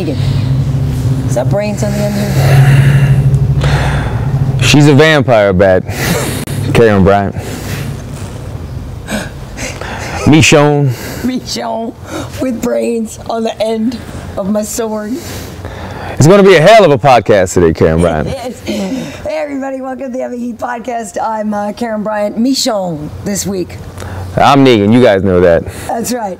Negan. Is that brains on the end here? She's a vampire bat. Karyn Bryant. Michonne. Michonne with brains on the end of my sword. It's going to be a hell of a podcast today, Karyn Bryant. Hey everybody, welcome to the H.E.A.T podcast. I'm Karyn Bryant. Michonne this week. I'm Negan, you guys know that. That's right.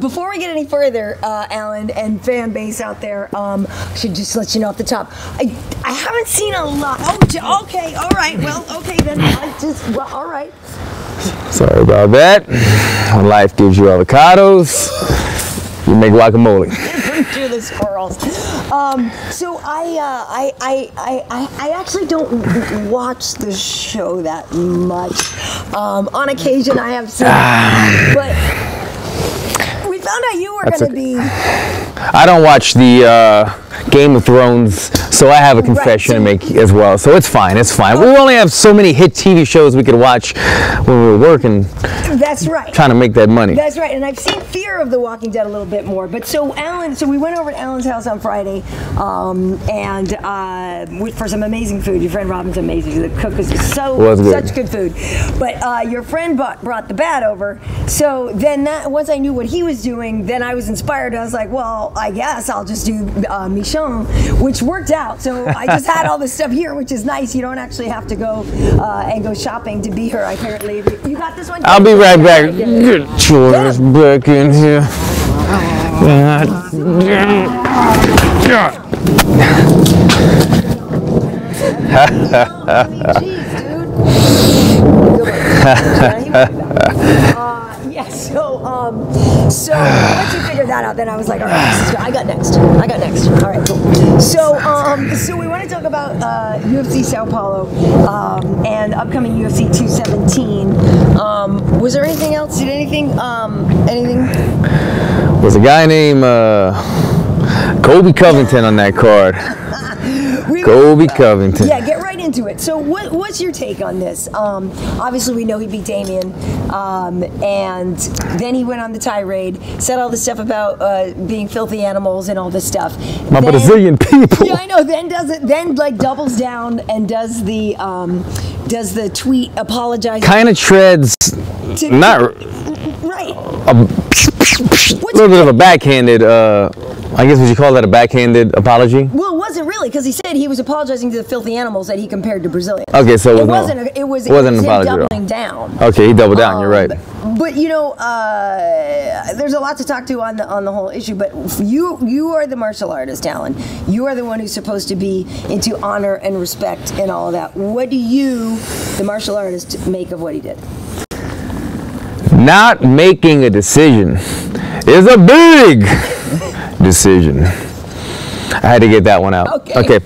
Before we get any further, Alan and fan base out there, I should just let you know off the top, I haven't seen a lot. Oh, okay, all right. Well, okay then. All right. Sorry about that. When life gives you avocados, you make guacamole. To the squirrels. So I actually don't watch the show that much. On occasion I have seen it, but we found out you were going to be. I don't watch the Game of Thrones, so I have a confession to make as well. So it's fine. It's fine. We only have so many hit TV shows we could watch when we were working. That's right. Trying to make that money. That's right. And I've seen Fear of the Walking Dead a little bit more. But so Alan, we went over to Alan's house on Friday, and for some amazing food. Your friend Robin's amazing. The cook is such good food. But your friend brought the bat over. So then once I knew what he was doing, then I was inspired. I was like, well, I guess I'll just do Michonne, which worked out. So I just had all this stuff here, which is nice. You don't actually have to go and go shopping to be her. Apparently, you got this one. I'll be right back. Get yours back in here. Yeah, so once you figured that out, then I was like, all right, I got next. All right, cool. So we want to talk about UFC Sao Paulo and upcoming UFC 217. Was there anything else? Did anything? Was a guy named Colby Covington on that card. Colby Covington. Yeah, get right into it. So what's your take on this? Obviously, we know he beat Demian, and then he went on the tirade, said all this stuff about being filthy animals and all this stuff. My Brazilian people. Yeah, I know. Then doubles down and does the tweet apologizing. Kind of treads, right. A little bit of a backhanded. I guess would you call that a backhanded apology? Well, it wasn't really, because he said he was apologizing to the filthy animals that he compared to Brazilians. Okay, so it wasn't an apology. Doubling down. Okay, he doubled down. You're right. But you know, there's a lot to talk to on the whole issue. But you are the martial artist, Alan. You are the one who's supposed to be into honor and respect and all of that. What do you, the martial artist, make of what he did? Not making a decision is a big decision. I had to get that one out. Okay.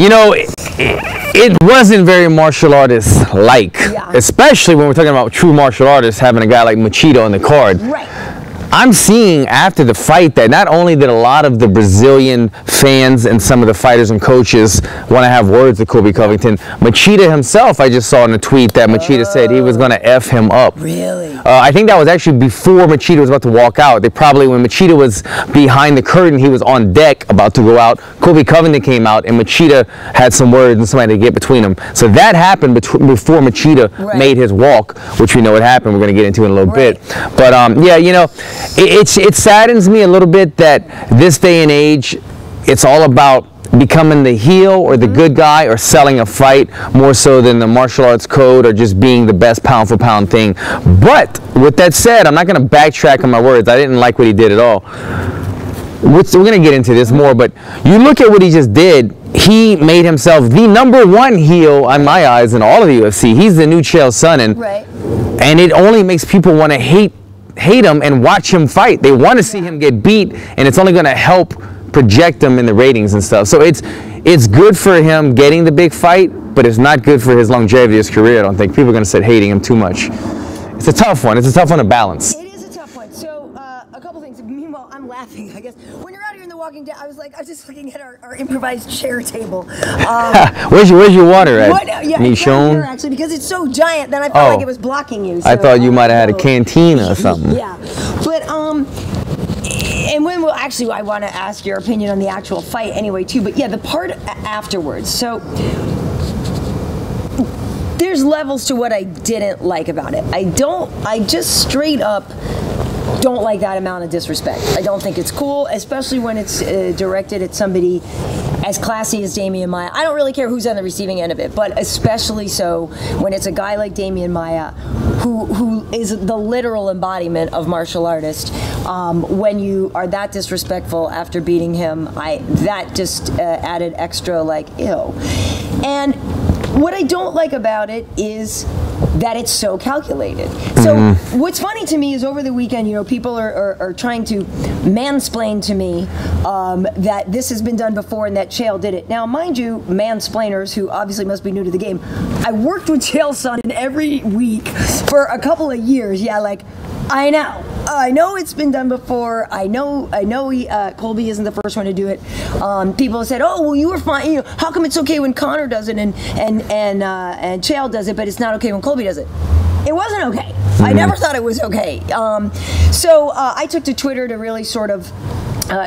You know, it wasn't very martial artist-like, especially when we're talking about true martial artists having a guy like Machida on the card. Right. I'm seeing after the fight that not only did a lot of the Brazilian fans and some of the fighters and coaches want to have words with Colby Covington, Machida himself, I just saw in a tweet that Machida said he was going to F him up. Really? I think that was actually before Machida was about to walk out. They probably, when Machida was behind the curtain, he was on deck about to go out. Colby Covington came out and Machida had some words and somebody to get between them. So that happened before Machida made his walk, which we know what happened. We're going to get into in a little bit. But yeah, you know, it saddens me a little bit that this day and age, it's all about becoming the heel or the good guy or selling a fight more so than the martial arts code or just being the best pound for pound thing. But with that said, I'm not going to backtrack on my words. I didn't like what he did at all. We're going to get into this more, but you look at what he just did. He made himself the #1 heel on my eyes in all of the UFC. He's the new Chael Sonnen, and it only makes people want to hate him and watch him fight. They want to see him get beat, and it's only going to help project him in the ratings and stuff. So it's good for him getting the big fight, but it's not good for his longevity, his career. I don't think people are going to start hating him too much. It's a tough one. It's a tough one to balance. It is a tough one. So a couple things. Meanwhile, I'm laughing, I guess. When you're out here in the Walking Dead, I was just looking at our improvised chair table. Where's your water at? Yeah, Michonne? Actually, because it's so giant, then I felt like it was blocking you. So, I thought you might have had a canteen or something. Yeah, but And when actually, I want to ask your opinion on the actual fight anyway too. But yeah, the part afterwards. So there's levels to what I didn't like about it. I just straight up don't like that amount of disrespect. I don't think it's cool, especially when it's directed at somebody as classy as Demian Maia. I don't really care who's on the receiving end of it, but especially so when it's a guy like Demian Maia, who is the literal embodiment of martial artist. When you are that disrespectful after beating him, that just added extra like ew. And what I don't like about it is that it's so calculated. So what's funny to me is over the weekend, you know, people are trying to mansplain to me that this has been done before and that H.E.A.T did it. Now, mind you, mansplainers who obviously must be new to the game, I worked with H.E.A.T's son every week for a couple of years. Yeah, like, I know it's been done before. I know Colby isn't the first one to do it. People have said, "Oh, well, you were fine. You know, how come it's okay when Conor does it and H.E.A.T does it, but it's not okay when Colby does it?" It wasn't okay. I never thought it was okay. So I took to Twitter to really sort of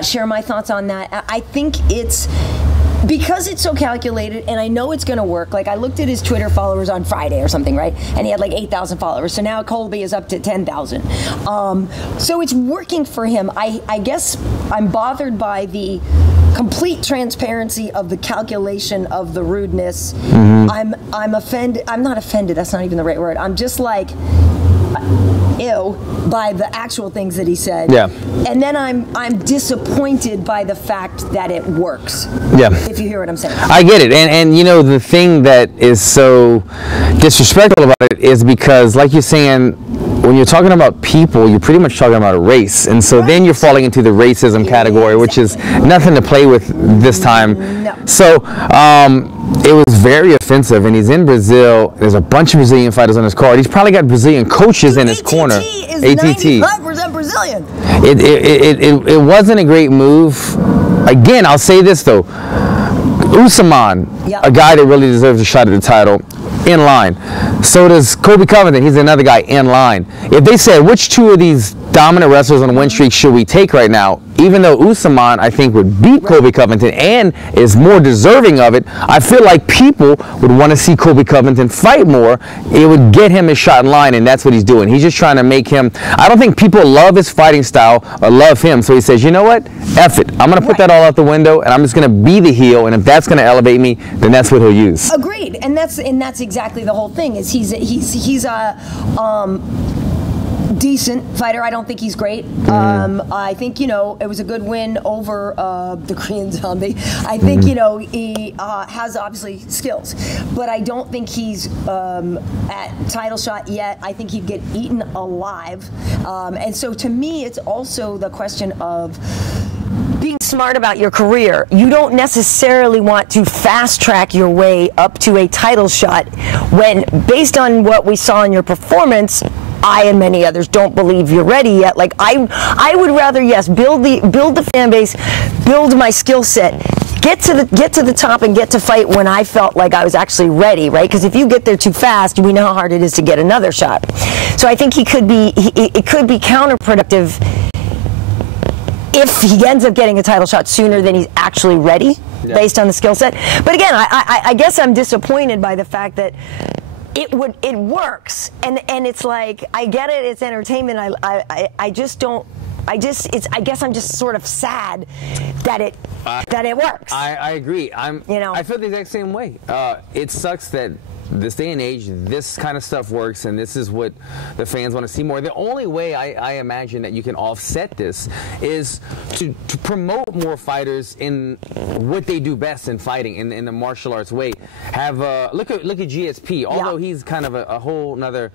share my thoughts on that. I think it's because it's so calculated, and I know it's going to work. Like, I looked at his Twitter followers on Friday or something, right? And he had like 8,000 followers. So now Colby is up to 10,000. So it's working for him. I guess I'm bothered by the complete transparency of the calculation of the rudeness. I'm offended. I'm not offended. That's not even the right word. I'm just like, ew, by the actual things that he said. Yeah. And then I'm disappointed by the fact that it works. Yeah. If you hear what I'm saying. I get it. And you know, the thing that is so disrespectful about it is because, like you're saying, when you're talking about people, you're pretty much talking about a race. And so then you're falling into the racism category, which is nothing to play with this time. No. So it was very offensive, and he's in Brazil. There's a bunch of Brazilian fighters on his card. He's probably got Brazilian coaches in his corner. ATT is 95% Brazilian. It wasn't a great move. Again, I'll say this though. Usman, a guy that really deserves a shot at the title, in line. So does Colby Covington. He's another guy in line. If they said, which two of these dominant wrestlers on a win streak should we take right now, even though Usman, I think, would beat Colby Covington and is more deserving of it, I feel like people would want to see Colby Covington fight more. It would get him his shot in line, and that's what he's doing. He's just trying to make him, I don't think people love his fighting style or love him, so he says, you know what, F it. I'm going to put that all out the window, and I'm just going to be the heel, and if that's going to elevate me, then that's what he'll use. Agreed, and that's exactly the whole thing, is he's a decent fighter. I don't think he's great. I think, you know, it was a good win over the Korean Zombie. I think, you know, he has obviously skills, but I don't think he's at title shot yet. I think he'd get eaten alive. And so to me, it's also the question of being smart about your career. You don't necessarily want to fast track your way up to a title shot when, based on what we saw in your performance, I and many others don't believe you're ready yet. Like, I would rather, yes, build the fan base, build my skill set, get to the top and get to fight when I felt like I was actually ready, right? Because if you get there too fast, we know how hard it is to get another shot. So I think it could be counterproductive if he ends up getting a title shot sooner than he's actually ready, based on the skill set. But again, I guess I'm disappointed by the fact that it works, and it's like, I get it, it's entertainment. I guess I'm just sort of sad that it works. I agree. I feel the exact same way. It sucks that this day and age, this kind of stuff works, and this is what the fans want to see more. The only way I imagine that you can offset this is to promote more fighters in what they do best in fighting, in the martial arts way. Have look at GSP. Although he's kind of a whole nother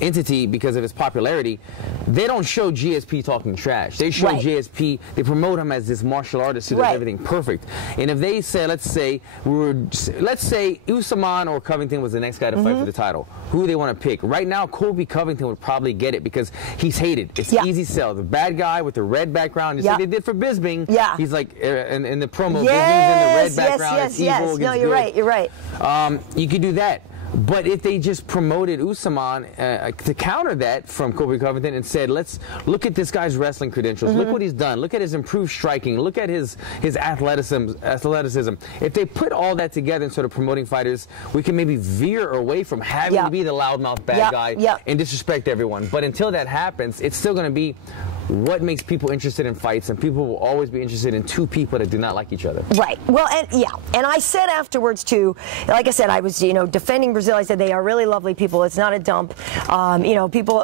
entity because of his popularity, they don't show GSP talking trash. They show GSP, they promote him as this martial artist who does everything perfect. And if they say, let's say Usman or Covington was the next guy to fight for the title, who they want to pick? Right now, Colby Covington would probably get it because he's hated. It's easy sell. The bad guy with the red background, just like they did for Bisping. He's like in the promo, Bisping's in the red background. It's evil. No, you're right. You're right. You could do that. But if they just promoted Usman to counter that from Colby Covington and said, let's look at this guy's wrestling credentials, look what he's done, look at his improved striking, look at his athleticism. If they put all that together and started promoting fighters, we can maybe veer away from having to be the loudmouth bad guy and disrespect everyone. But until that happens, it's still going to be what makes people interested in fights, and people will always be interested in two people that do not like each other. Right. Well, and I said afterwards too, like I said, I was, defending Brazil. I said they are really lovely people. It's not a dump. People,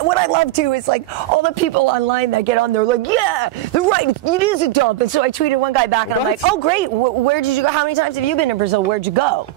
what I love too is like all the people online that get on there like, yeah, they're right, it is a dump. And so I tweeted one guy back and I'm like, oh great, where did you go? How many times have you been in Brazil? Where'd you go?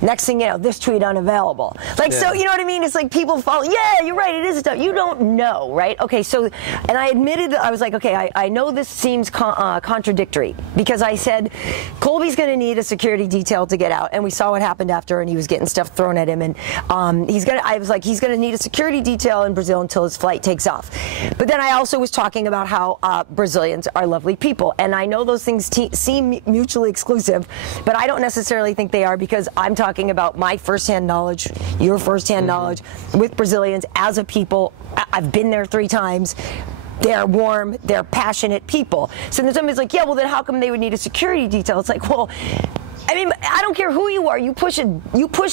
Next thing you know, this tweet unavailable. So, you know what I mean? It's like people follow, yeah, you're right, it is a dump. You don't know, right? Okay, so, and I admitted, I was like, okay, I know this seems contradictory, because I said, Colby's going to need a security detail to get out, and we saw what happened after, and he was getting stuff thrown at him, and I was like, he's going to need a security detail in Brazil until his flight takes off. But then I also was talking about how Brazilians are lovely people, and I know those things seem mutually exclusive, but I don't necessarily think they are, because I'm talking about my firsthand knowledge, your firsthand knowledge with Brazilians as a people. I've been there 3 times. They're warm, they're passionate people. So then somebody's like, yeah, well then how come they would need a security detail? It's like, well, I mean, I don't care who you are, you push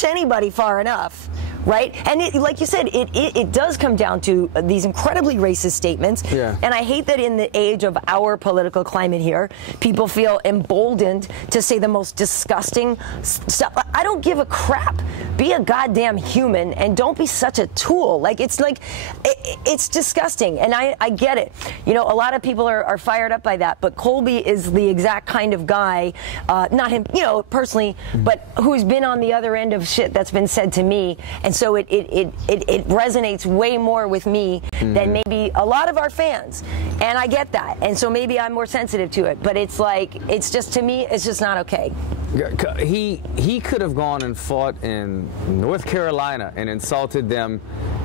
anybody far enough, right? And like you said, it does come down to these incredibly racist statements. Yeah. And I hate that in the age of our political climate here, people feel emboldened to say the most disgusting stuff. I don't give a crap. Be a goddamn human and don't be such a tool. It's disgusting. And I get it. A lot of people are fired up by that, but Colby is the exact kind of guy, not him, personally, but who's been on the other end of shit that's been said to me. And so it resonates way more with me than maybe a lot of our fans. And I get that. And so maybe I'm more sensitive to it. But it's like, it's just, to me, it's just not okay. He could have gone and fought in North Carolina and insulted them,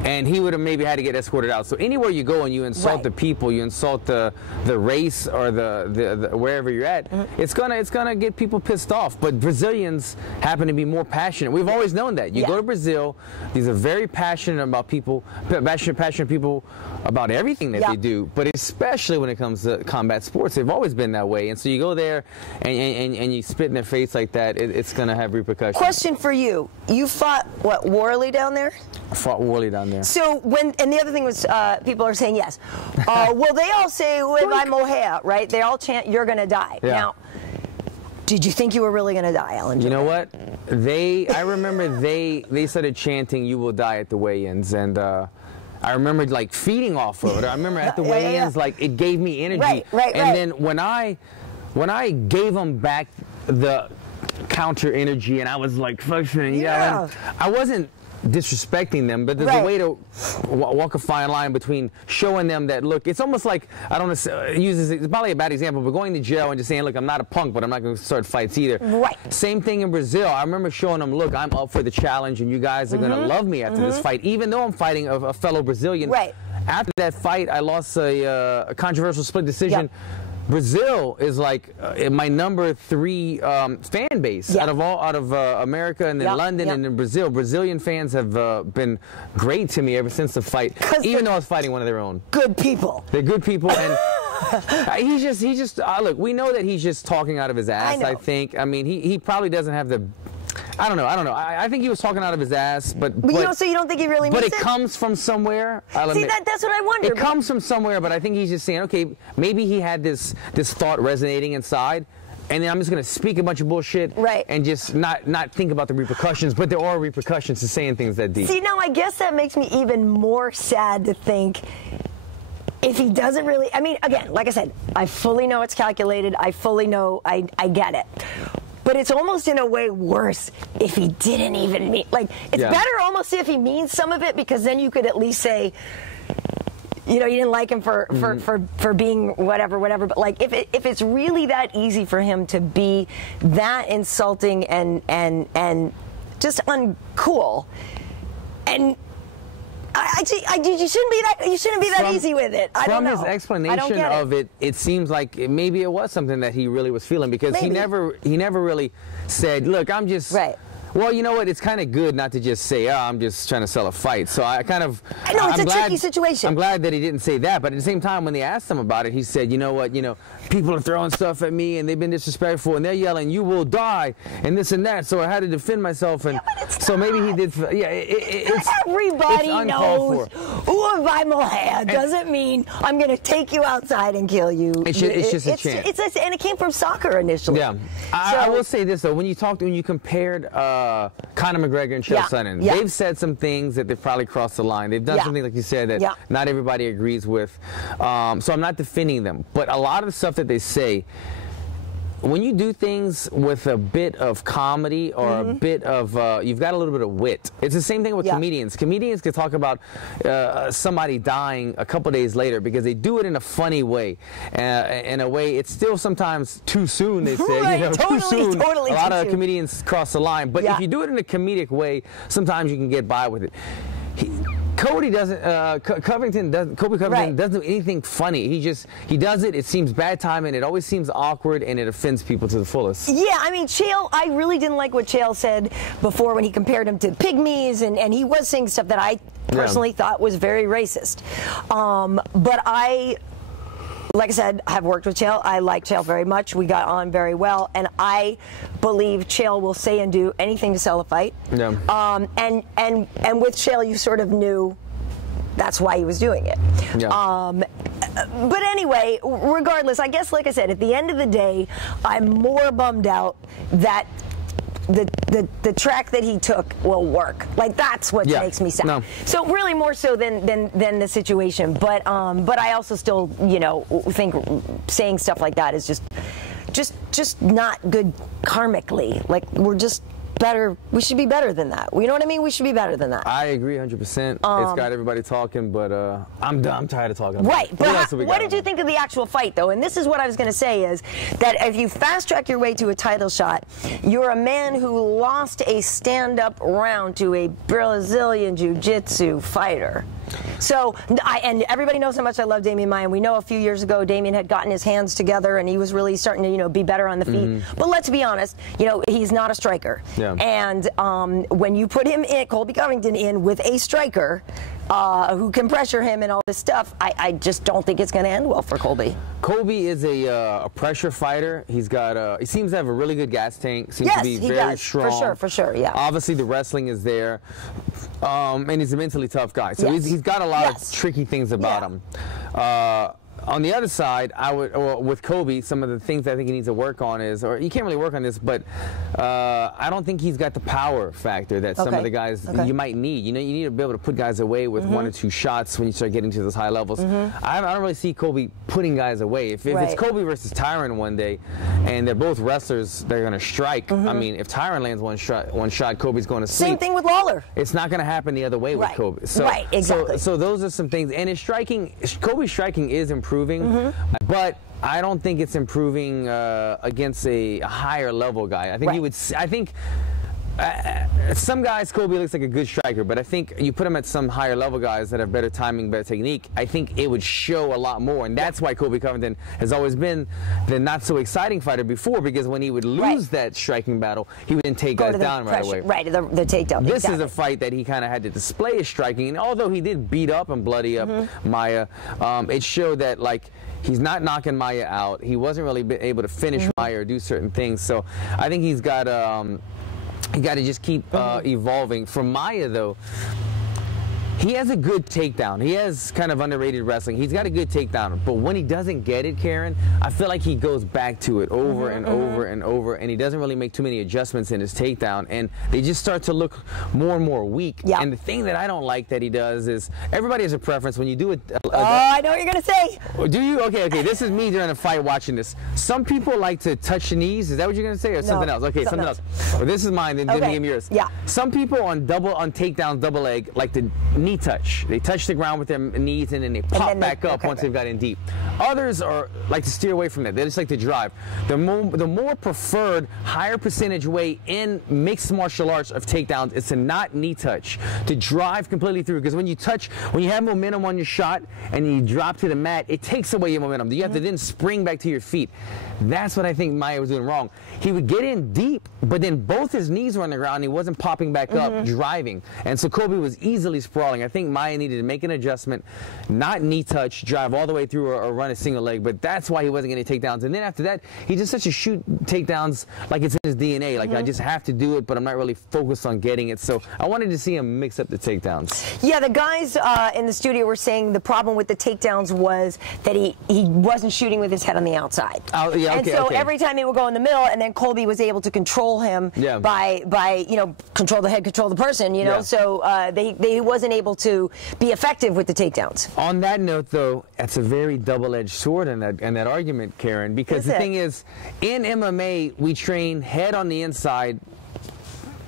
and he would have maybe had to get escorted out. So anywhere you go and you insult the people, you insult the race or the wherever you're at, it's gonna get people pissed off. But Brazilians happen to be more passionate. We've always known that. You go to Brazil, these are very passionate about people, passionate people about everything that they do, but especially when it comes to combat sports, they've always been that way. And so you go there and you spit in their face like that, it's gonna have repercussions. Question for you: you fought Worley down there? I fought Worley down there. So and the other thing was, people are saying yes. Well, they all say "Vai morrer," right? They all chant "You're gonna die." Yeah. Now, did you think you were really gonna die, Alan? You know what? I remember they started chanting "You will die" at the weigh-ins, and I remember like feeding off of it. I remember at the weigh-ins, like it gave me energy. Right. Then when I gave them back the counter energy, and I was like fucking yelling, I wasn't disrespecting them, but there's a way to walk a fine line between showing them that, look, it's almost like, I don't want to use this, it's probably a bad example, but going to jail and just saying, look, I'm not a punk, but I'm not going to start fights either. Right. Same thing in Brazil. I remember showing them, look, I'm up for the challenge, and you guys are going to love me after this fight, even though I'm fighting a fellow Brazilian. Right. After that fight, I lost a controversial split decision. Brazil is like my number 3 fan base out of America, and then London, and then Brazil. Brazilian fans have been great to me ever since the fight, even though I was fighting one of their own. Good people. They're good people, and he just look. We know that he's just talking out of his ass. I think. I mean, he probably doesn't have the. I don't know. I think he was talking out of his ass, but you don't think he really means it? But it comes from somewhere. See, that's what I wonder. It comes from somewhere, but I think he's just saying, okay, maybe he had this thought resonating inside, and then I'm just going to speak a bunch of bullshit, and just not think about the repercussions. But there are repercussions to saying things that deep. See, now I guess that makes me even more sad to think, if he doesn't really, I mean, again, like I said, I fully know it's calculated. I fully know, I get it. But it's almost in a way worse if he didn't even mean, like, it's better almost if he means some of it, because then you could at least say, you didn't like him for being whatever. But like, if it's really that easy for him to be that insulting and just uncool, and you shouldn't be that easy with it. I don't know. From his explanation of it, it seems like maybe it was something that he really was feeling, because he never really said, look, I'm just Well, you know what? It's kind of good not to just say, "Oh, I'm just trying to sell a fight." So I kind of. I know it's a tricky situation. I'm glad that he didn't say that, but at the same time, when they asked him about it, he said, "You know what? You know, people are throwing stuff at me, and they've been disrespectful, and they're yelling, 'You will die,' and this and that." So I had to defend myself, and so maybe he did. Yeah, it's everybody it's knows. Mohammed doesn't mean I'm going to take you outside and kill you. It's just a chant. And it came from soccer initially. Yeah, I will say this though: when you compared Conor McGregor and Chael Sonnen, they've said some things that they've probably crossed the line. They've done something, like you said, that not everybody agrees with. So I'm not defending them, but a lot of the stuff that they say, when you do things with a bit of comedy or a bit of, you've got a little bit of wit. It's the same thing with comedians. Comedians can talk about somebody dying a couple days later because they do it in a funny way. In a way, it's still sometimes too soon, they say. Right, you know, totally, too soon. Totally a lot of comedians cross the line. But if you do it in a comedic way, sometimes you can get by with it. Cody doesn't. Covington doesn't. Colby Covington doesn't do anything funny. He does it. It seems bad timing. It always seems awkward, and it offends people to the fullest. Yeah, I mean, Chael. I really didn't like what Chael said before when he compared him to pygmies, and he was saying stuff that I personally thought was very racist. But like I said, I have worked with Chael. I like Chael very much. We got on very well, and I believe Chael will say and do anything to sell a fight. Yeah. And with Chael, you sort of knew that's why he was doing it. Yeah. But anyway, regardless, I guess, like I said, at the end of the day, I'm more bummed out that the track that he took will work. Like, that's what makes me sad. No. So really more so than the situation. But I also still, you know, think saying stuff like that is just not good karmically. Like, we're just better. We should be better than that. You know what I mean? We should be better than that. I agree 100%. It's got everybody talking, but I'm tired of talking about it. Right. But what did you think of the actual fight, though? And this is what I was going to say is that if you fast track your way to a title shot, you're a man who lost a stand-up round to a Brazilian jiu-jitsu fighter. So, and everybody knows how much I love Demian Maia, and we know a few years ago Demian had gotten his hands together and he was really starting to, you know, be better on the feet. But let's be honest, you know, he's not a striker. Yeah. And when you put him in, Colby Covington in with a striker who can pressure him and all this stuff, I just don't think it's going to end well for Colby. Colby is a pressure fighter. He's got he seems to have a really good gas tank. Seems to be very strong. For sure, yeah. Obviously the wrestling is there. And he's a mentally tough guy. So he's got a lot of tricky things about him. On the other side, with Colby, some of the things I think he needs to work on is, or you can't really work on this, but I don't think he's got the power factor that some of the guys you might need. You know, you need to be able to put guys away with 1 or 2 shots when you start getting to those high levels. I don't really see Colby putting guys away. If it's Colby versus Tyron one day, and they're both wrestlers, they're going to strike. I mean, if Tyron lands one shot, Colby's going to sleep. Same thing with Lawler. It's not going to happen the other way with Colby. So, exactly. So those are some things. And his striking, Colby's striking is improving, but I don't think it's improving against a higher level guy. I think you would. I think some guys, Colby looks like a good striker, but I think you put him at some higher level guys that have better timing, better technique, I think it would show a lot more. And that's why Colby Covington has always been the not so exciting fighter before, because when he would lose that striking battle, he would then take guys down right away. Right, the takedown. This is a fight that he kind of had to display his striking, and although he did beat up and bloody up Maia, it showed that, like, he's not knocking Maia out. He wasn't really able to finish Maia or do certain things. So I think he's got you got to just keep evolving. For Maia, though, he has a good takedown. He has kind of underrated wrestling. He's got a good takedown. But when he doesn't get it, Karyn, I feel like he goes back to it over and over and over, and he doesn't really make too many adjustments in his takedown, and they just start to look more and more weak. Yeah. And the thing that I don't like that he does is, everybody has a preference when you do it. I know what you're going to say. Do you? Okay, this is me during a fight watching this. Some people like to touch the knees. Is that what you're going to say, or something else? Okay, something else. Well, this is mine, then give me yours. Yeah. Some people on takedowns, double leg, like to knee knee touch. They touch the ground with their knees and then they pop back up once they've got in deep. Others are like to steer away from that. They just like to drive. The more preferred, higher percentage way in mixed martial arts of takedowns is to not knee touch, to drive completely through. Because when you touch, when you have momentum on your shot and you drop to the mat, it takes away your momentum. You have to then spring back to your feet. That's what I think Maia was doing wrong. He would get in deep, but then both his knees were on the ground and he wasn't popping back up, driving. And so Colby was easily sprawling. I think Maia needed to make an adjustment, not knee touch, drive all the way through or run a single leg, but that's why he wasn't getting takedowns. And then after that, he just such to shoot takedowns like it's in his DNA. Like, I just have to do it, but I'm not really focused on getting it. So I wanted to see him mix up the takedowns. Yeah, the guys in the studio were saying the problem with the takedowns was that he wasn't shooting with his head on the outside. Oh, yeah, and so every time he would go in the middle, and then Colby was able to control him by you know, control the head, control the person, you know, so they wasn't able to be effective with the takedowns. On that note, though, that's a very double-edged sword in that argument, Karyn, because the thing is, in MMA, we train head on the inside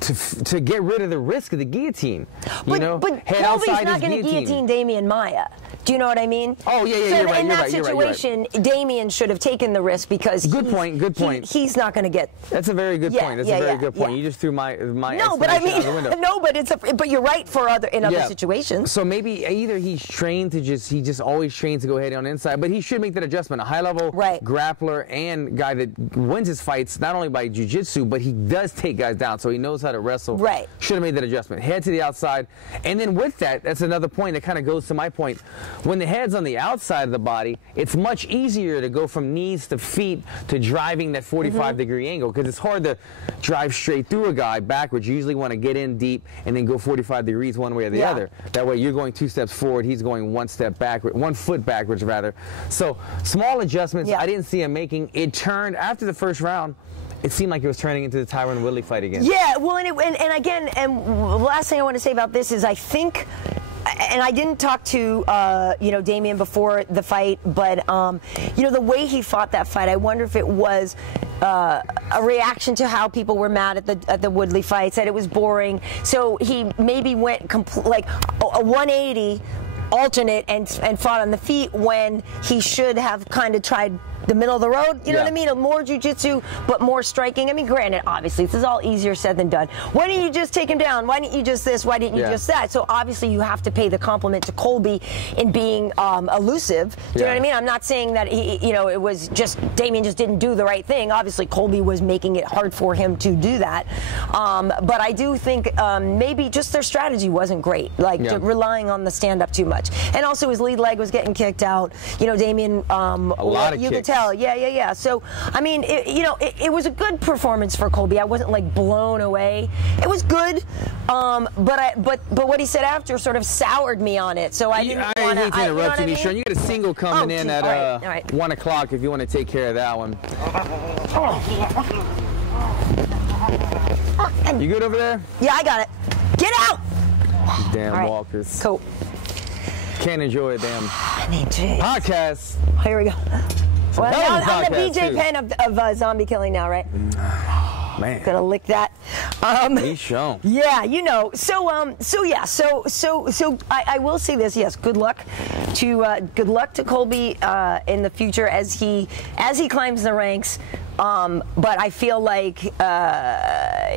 to get rid of the risk of the guillotine. But Colby's not going to guillotine Demian Maia. Do you know what I mean? Oh, yeah, so you're right. In that situation, Demian should have taken the risk because good point. He's not going to get. That's a very good point. That's a very good point. You just threw my no, but I mean, out the window. No, but you're right for other situations. So maybe either he's trained to he just always trains to go head on the inside, but he should make that adjustment. A high level grappler and guy that wins his fights not only by jiu-jitsu, but he does take guys down, so he knows how to wrestle. Right. Should have made that adjustment. Head to the outside, and then with that, that's another point that kind of goes to my point. When the head's on the outside of the body, it's much easier to go from knees to feet to driving that 45-degree angle, because it's hard to drive straight through a guy backwards. You usually want to get in deep and then go 45 degrees one way or the other. That way you're going 2 steps forward, he's going 1 step backward, 1 foot backwards rather. So small adjustments I didn't see him making. It turned after the first round. It seemed like it was turning into the Tyron Woodley fight again. Yeah, well, and again, the last thing I want to say about this is I think, and I didn't talk to you know, Demian before the fight, but you know, the way he fought that fight, I wonder if it was a reaction to how people were mad at the Woodley fight, said it was boring, so he maybe went like a 180 alternate and fought on the feet when he should have kind of tried the middle of the road, you know what I mean? More jiu-jitsu, but more striking. I mean, granted, obviously, this is all easier said than done. Why didn't you just take him down? Why didn't you just this? Why didn't you just that? So obviously, you have to pay the compliment to Colby in being elusive. Do you know what I mean? I'm not saying that you know, it was just Demian just didn't do the right thing. Obviously, Colby was making it hard for him to do that. But I do think maybe just their strategy wasn't great, like relying on the stand-up too much. And also, his lead leg was getting kicked out. You know, Demian, a lot of kicks. Yeah. So, I mean, you know, it was a good performance for Colby. I wasn't like blown away. It was good, but what he said after sort of soured me on it. So I didn't want to. I hate to interrupt you, Michonne. You got a single coming in at 1 o'clock if you want to take care of that one. You good over there? Yeah, I got it. Get out! Damn walkers. Cool. Can't enjoy a damn podcast. Here we go. Well, I'm the BJ Penn of zombie killing now, right? Man, gonna lick that. Michonne. Yeah, you know. So I will say this. Yes, good luck to Colby in the future as he climbs the ranks. But I feel like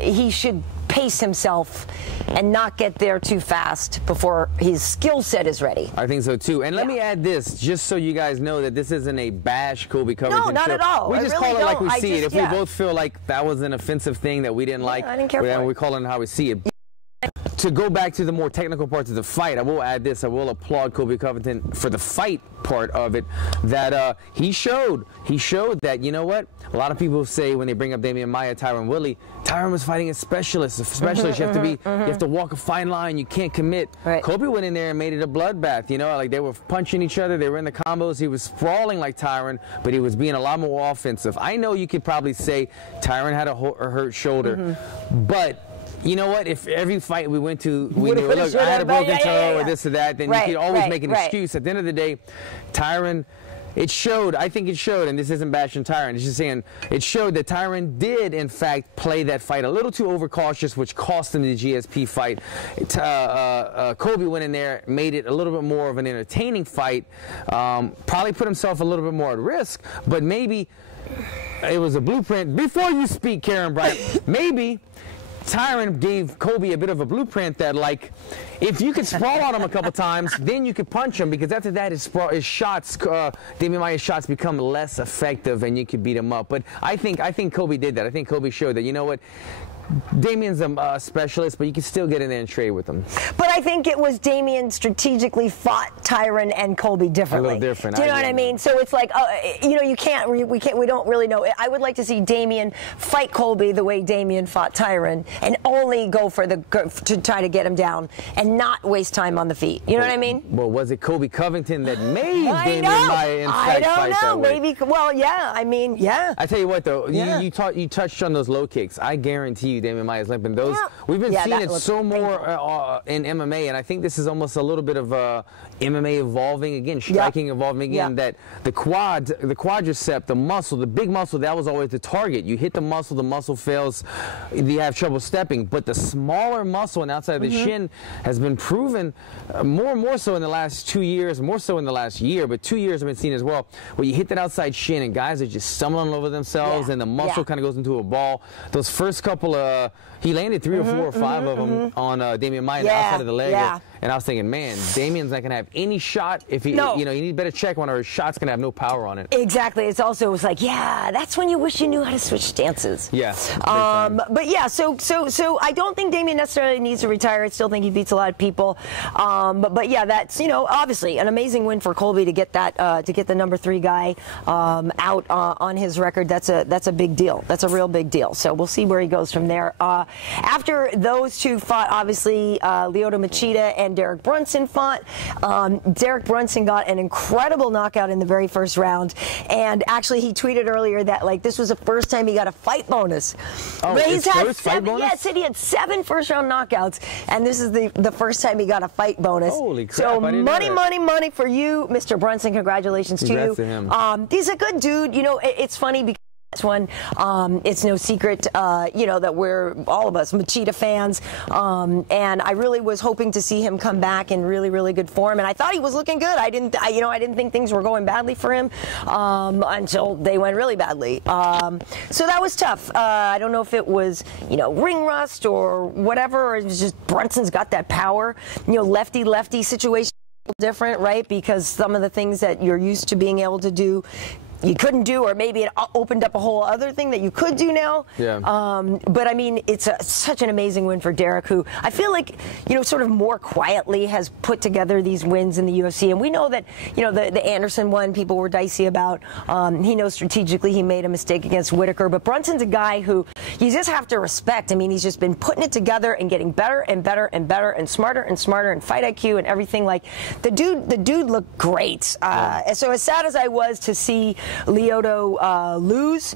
he should pace himself and not get there too fast before his skill set is ready. I think so too. And let me add this, just so you guys know that this isn't a bash Colby Covington show. No, not at all. We just call it like we see it. If we both feel like that was an offensive thing that we didn't like, I didn't care for it. We call it how we see it. To go back to the more technical parts of the fight, I will add this. I will applaud Colby Covington for the fight part of it. That he showed that, you know what? A lot of people say when they bring up Demian Maia, Tyron Woodley, Tyron was fighting a specialist. You have to walk a fine line. You can't commit. Right. Colby went in there and made it a bloodbath. You know, like they were punching each other. They were in the combos. He was sprawling like Tyron, but he was being a lot more offensive. I know you could probably say Tyron had a hurt shoulder, but you know what? If every fight we went to, we knew, look, I had a broken toe or this or that, then you could always make an excuse. At the end of the day, Tyron it showed, I think it showed, and this isn't bashing Tyron, it's just saying, it showed that Tyron did, in fact, play that fight a little too overcautious, which cost him the GSP fight. Colby went in there, made it a little bit more of an entertaining fight, probably put himself a little bit more at risk, but maybe it was a blueprint. Before you speak, Karyn Bryant, maybe Tyron gave Colby a bit of a blueprint that, like, if you could sprawl on him a couple times, then you could punch him, because after that his shots, Demian Maia's shots become less effective and you could beat him up. But I think Colby did that. I think Colby showed that, you know what, Demian's a specialist, but you can still get in there and trade with him. But I think it was Demian strategically fought Tyron and Colby differently. A little different. Do you know what I mean? So it's like, you know, we don't really know. I would like to see Demian fight Colby the way Demian fought Tyron, and only go for to try to get him down and not waste time on the feet. You know what I mean? Well, was it Colby Covington that made Demian Maia in fact fight that way? Maybe. Well, yeah. I mean, yeah. I tell you what, though, you touched on those low kicks. I guarantee you, Demian Maia's limping. Those we've been seeing it so more in MMA, and I think this is almost a little bit of MMA evolving again, striking evolving again. That the quadricep, the muscle, the big muscle, that was always the target. You hit the muscle fails, you have trouble stepping. But the smaller muscle and outside of the shin has been proven more and more so in the last 2 years, more so in the last year, but 2 years have been seen as well, where you hit that outside shin and guys are just stumbling over themselves, and the muscle kind of goes into a ball. Those first couple of, he landed 3 or 4 or 5 of them on Demian Maia, the outside of the leg, and I was thinking, man, Damian's not going to have any shot if he, you know, you need a better check one, or his shot's going to have no power on it. Exactly. It's also, it's like, that's when you wish you knew how to switch stances. Yeah. But yeah, so I don't think Demian necessarily needs to retire. I still think he beats a lot of people. But yeah, that's, you know, obviously an amazing win for Colby to get that, to get the number 3 guy out on his record. That's a big deal. That's a real big deal. So we'll see where he goes from there. After those two fought, obviously, Lyoto Machida and Derek Brunson fought. Derek Brunson got an incredible knockout in the very first round, and actually he tweeted earlier that, like, this was the first time he got a fight bonus. Oh, he's had 7, bonus? Yeah, said he had 7 first-round knockouts, and this is the first time he got a fight bonus. Holy crap! So money for you, Mr. Brunson. Congratulations to you. To him. He's a good dude. You know, it's funny because this one, it's no secret, you know, that we're all of us Machida fans, and I really was hoping to see him come back in really, really good form, and I thought he was looking good. I didn't think things were going badly for him until they went really badly. So that was tough. I don't know if it was, you know, ring rust or whatever, or it was just Brunson's got that power. You know, lefty situation different, right? Because some of the things that you're used to being able to do, you couldn't do, or maybe it opened up a whole other thing that you could do now. Yeah. But I mean, it's such an amazing win for Derek, who I feel like, you know, sort of more quietly has put together these wins in the UFC. And we know that, you know, the Anderson one, people were dicey about. He knows strategically he made a mistake against Whitaker, but Brunson's a guy who you just have to respect. I mean, he's just been putting it together and getting better and better and better and smarter and fight IQ and everything. Like, the dude looked great. So as sad as I was to see Lyoto lose,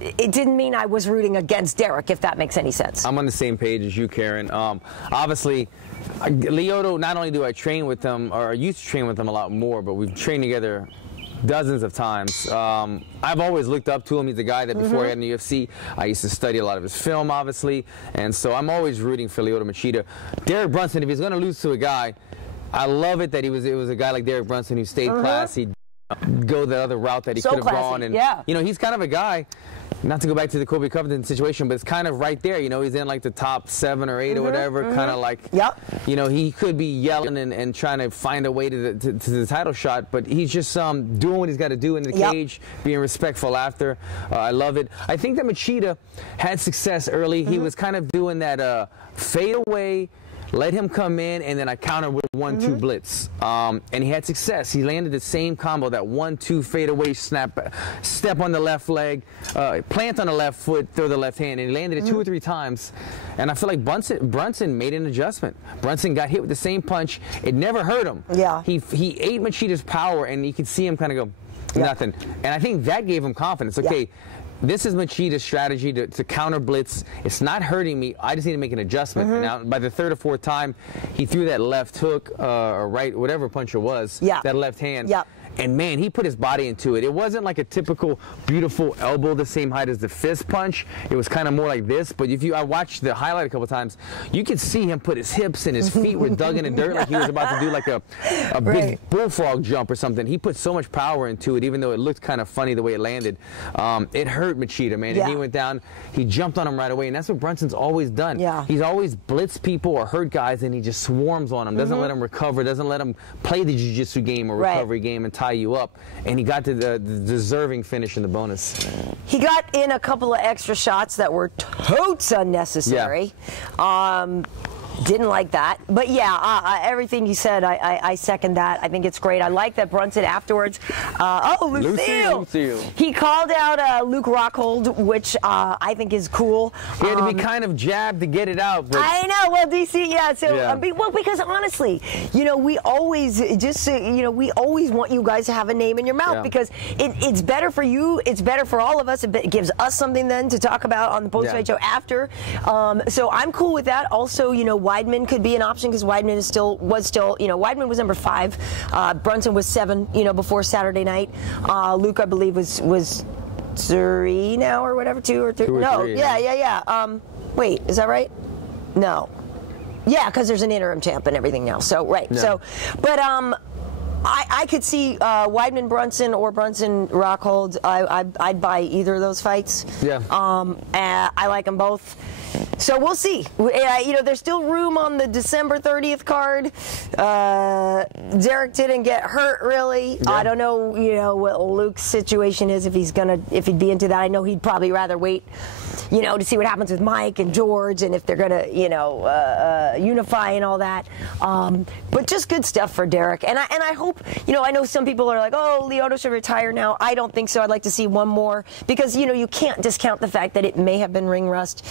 it didn't mean I was rooting against Derek, if that makes any sense. I'm on the same page as you, Karyn. Obviously, Lyoto, not only do I train with him, or I used to train with him a lot more, but we've trained together dozens of times. I've always looked up to him. He's a guy that before I got in the UFC, I used to study a lot of his film, obviously, and so I'm always rooting for Lyoto Machida. Derek Brunson, if he's going to lose to a guy, I love it that it was a guy like Derek Brunson who stayed classy, go the other route that he could have gone, and you know, he's kind of a guy, not to go back to the Colby Covington situation, but it's kind of right there. You know, he's in like the top 7 or 8 or whatever, kind of like, you know, he could be yelling and trying to find a way to the title shot, but he's just doing what he's got to do in the cage, being respectful after. I love it. I think that Machida had success early. He was kind of doing that fade away, let him come in, and then I countered with 1-2 blitz. And he had success. He landed the same combo, that 1-2 fade away snap, step on the left leg, plant on the left foot, throw the left hand, and he landed it 2 or 3 times. And I feel like Brunson made an adjustment. Brunson got hit with the same punch. It never hurt him. Yeah. He ate Machida's power, and you could see him kind of go, nothing. And I think that gave him confidence. Okay, this is Machida's strategy to counter blitz. It's not hurting me. I just need to make an adjustment. And now, by the 3rd or 4th time, he threw that left hook or right, whatever punch it was, that left hand. And man, he put his body into it. It wasn't like a typical beautiful elbow the same height as the fist punch. It was kind of more like this. But if I watched the highlight a couple times, you could see him put his hips and his feet were dug in the dirt like he was about to do like a big bullfrog jump or something. He put so much power into it, even though it looked kind of funny the way it landed. It hurt Machida, man. And he went down, he jumped on him right away. And that's what Brunson's always done. He's always blitzed people or hurt guys, and he just swarms on them, doesn't let them recover, doesn't let them play the jiu-jitsu game or recovery game and tie you up. And he got to the deserving finish in the bonus. He got in a couple of extra shots that were totes unnecessary. Didn't like that. But yeah, everything you said, I second that. I think it's great. I like that Brunson afterwards. Lucille. He called out Luke Rockhold, which I think is cool. He had to be kind of jabbed to get it out. But I know. Well, DC, so well, because honestly, you know, we always we always want you guys to have a name in your mouth because it's better for you. It's better for all of us. It gives us something then to talk about on the post-fight show after. So I'm cool with that. Also, you know, Weidman could be an option because Weidman was still, you know, Weidman was number 5. Brunson was 7, you know, before Saturday night. Luke, I believe, was 3 now or whatever, 2 or 3. No, wait, is that right? No. Yeah, because there's an interim champ and everything now. So, So, but, I could see Weidman Brunson or Brunson Rockhold. I'd buy either of those fights. I like them both. So we'll see. You know, there's still room on the December 30th card. Derek didn't get hurt really. I don't know, you know, what Luke's situation is if he'd be into that. I know he'd probably rather wait, you know, to see what happens with Mike and George and if they're gonna, you know, unify and all that. But just good stuff for Derek. And I hope, you know, I know some people are like, oh, Lyoto should retire now. I don't think so. I'd like to see one more because, you know, you can't discount the fact that it may have been ring rust.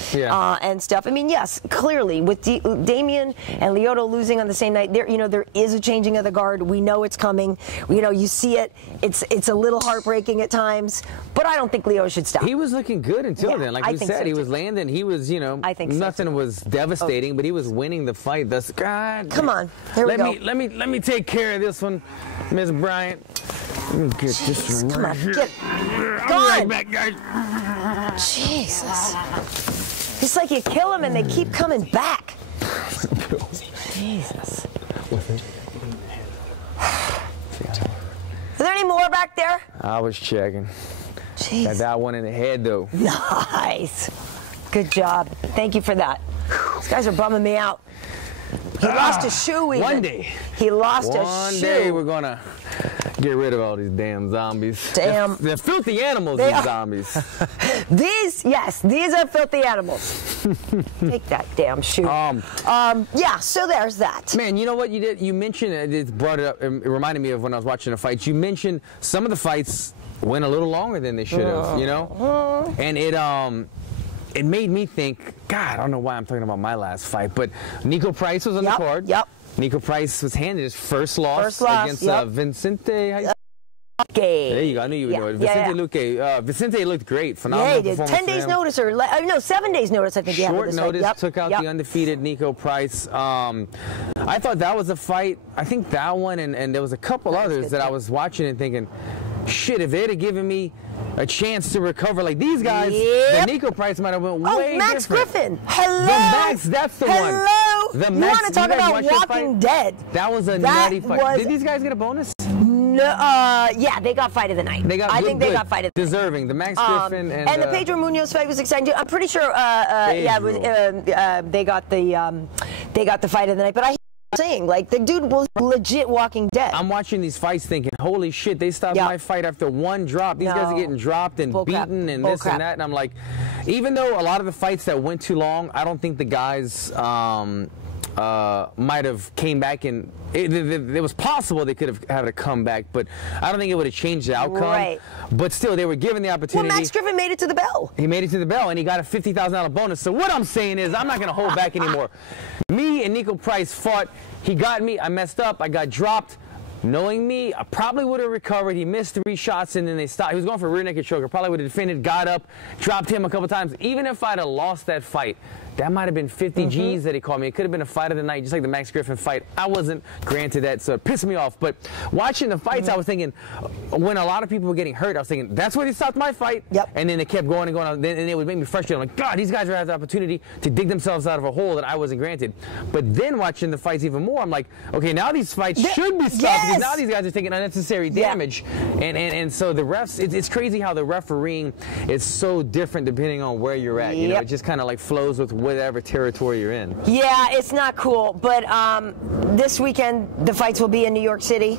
And stuff. I mean, yes, clearly with Demian and Lyoto losing on the same night, there is a changing of the guard. We know it's coming. You know, you see it. It's a little heartbreaking at times, but I don't think Lyoto should stop. He was looking good until then. Like we said, he was landing. He was, you know, nothing was devastating, but he was winning the fight. That's God. Come on, here we go. Let me take care of this one, Miss Bryant. Let me get this one. Come on, get. I'll be right back, guys. Jesus. It's like you kill them and they keep coming back. Jesus. Are there any more back there? I was checking. Jeez. Got that one in the head, though. Nice. Good job. Thank you for that. These guys are bumming me out. He lost a shoe even. One day. He lost a shoe. One day we're going to get rid of all these damn zombies. Damn. They're filthy animals, these zombies. These are filthy animals. Take that damn shoe. Yeah, so there's that. Man, you know what you did? You mentioned, it brought it up, it reminded me of when I was watching the fights. You mentioned some of the fights went a little longer than they should have, you know? And it made me think, God, I don't know why I'm talking about my last fight, but Nico Price was on the card. Nico Price was handed his first loss against Vicente. There you go. I knew you would know it. Vicente Luque. Vicente looked great. Phenomenal. Yeah, he did. 10 days notice, or no, 7 days notice, I think. Short notice, took out the undefeated Nico Price. I thought that was a fight. I think that one, and there was a couple others that I was watching and thinking, shit, if they'd have given me a chance to recover like these guys, then Nico Price might have went way Max different. Griffin. Hello. The Max, that's the one. Hello. The you Max, want to talk about Walking Dead? That was a nutty fight. Did these guys get a bonus? No, yeah, they got fight of the night. I think they got fight of the night. Deserving. The Max Griffin and the Pedro Munoz fight was exciting too. I'm pretty sure. It was, they got the fight of the night. But I. Saying like the dude was legit Walking Dead. I'm watching these fights thinking, holy shit, they stopped my fight after one drop. These guys are getting dropped and beaten and this and that, and I'm like, even though a lot of the fights that went too long, I don't think the guys might have came back and it was possible they could have had a comeback, but I don't think it would have changed the outcome. Right. But still, they were given the opportunity. Well, Max Griffin made it to the bell. He made it to the bell, and he got a $50,000 bonus. So what I'm saying is, I'm not going to hold back anymore. Me and Nico Price fought. He got me. I messed up. I got dropped. Knowing me, I probably would have recovered. He missed 3 shots, and then they stopped. He was going for a rear naked choke. I probably would have defended, got up, dropped him a couple times. Even if I'd have lost that fight, that might have been 50 G's that he called me. It could have been a fight of the night, just like the Max Griffin fight. I wasn't granted that, so it pissed me off. But watching the fights, I was thinking, when a lot of people were getting hurt, I was thinking, that's where he stopped my fight. Yep. And then it kept going and going on, and it would make me frustrated. I'm like, God, these guys are having the opportunity to dig themselves out of a hole that I wasn't granted. But then watching the fights even more, I'm like, okay, now these fights should be stopped because now these guys are taking unnecessary damage. And so the refs, it's crazy how the refereeing is so different depending on where you're at. You know, it just kind of like flows with whatever territory you're in. Yeah, it's not cool. But this weekend, the fights will be in New York City.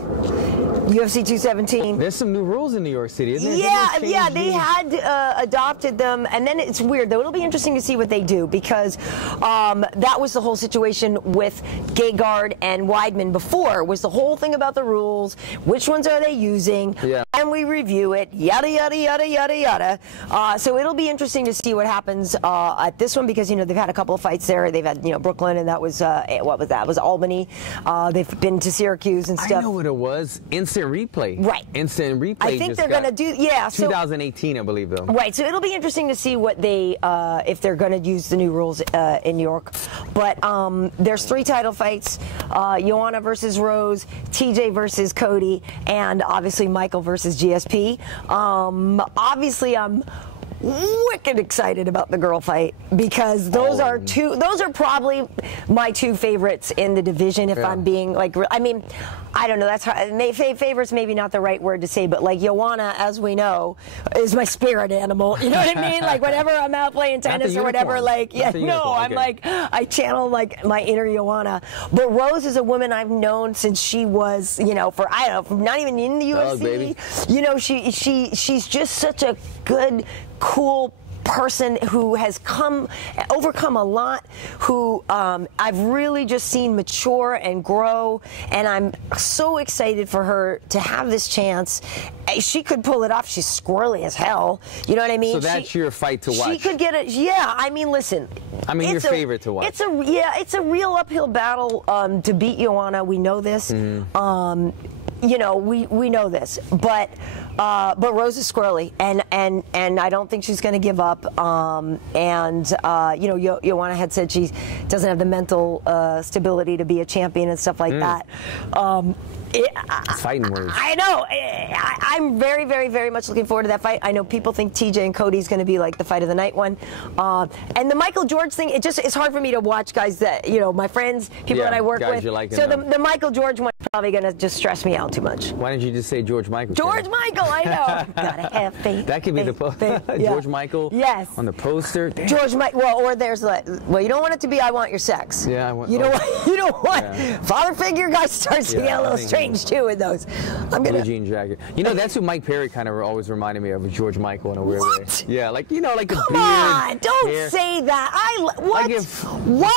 UFC 217. There's some new rules in New York City, isn't there? Yeah, they had adopted them, and then it's weird though. It'll be interesting to see what they do because that was the whole situation with Gegard and Weidman before. Was the whole thing about the rules? Which ones are they using? Yeah. And we review it. Yada yada yada yada yada. So it'll be interesting to see what happens at this one because they've had a couple of fights there. They've had Brooklyn, and that was what was that? It was Albany. They've been to Syracuse and stuff. I know what it was. Instant replay. Right. Instant replay. I think they're going to do, 2018, I believe, though. Right. So it'll be interesting to see what they, if they're going to use the new rules in New York. But there's 3 title fights: Joanna versus Rose, TJ versus Cody, and obviously Michael versus GSP. Obviously, I'm wicked excited about the girl fight because those are probably my 2 favorites in the division. If I'm being like, I mean, I don't know, that's hard. Favorites maybe not the right word to say, but like Joanna, as we know, is my spirit animal. You know what I mean? Like whenever I'm out playing tennis or whatever, like I'm like, I channel like my inner Joanna. But Rose is a woman I've known since she was, for not even in the UFC. She's just such a good, cool person who has overcome a lot, who I've really just seen mature and grow, and I'm so excited for her to have this chance. She could pull it off. She's squirrely as hell. You know what I mean? So that's your fight to watch. She could get it. Yeah, I mean, listen. I mean, your favorite to watch. It's a real uphill battle to beat Joanna. We know this. We know this, but Rose is squirrely, and I don't think she's going to give up. Joanna had said she doesn't have the mental stability to be a champion and stuff like that. Fighting words. I know. I'm very, very, very much looking forward to that fight. I know people think TJ and Cody's going to be like the fight of the night one. And the Michael George thing, it's hard for me to watch guys that, my friends, people that I work with. So the Michael George one is probably going to just stress me out too much. Why didn't you just say George Michael? George Michael, I know. Gotta have faith. That could be George Michael on the poster. Damn. George Michael, or there's you don't want it to be I Want Your Sex. Yeah, I want. You don't want father figure guy starts to get a little strange too in those. I'm gonna jean jacket. That's who Mike Perry kind of always reminded me of George Michael in a weird way. Yeah, like the Come beard. Come on, don't say that. What? Like if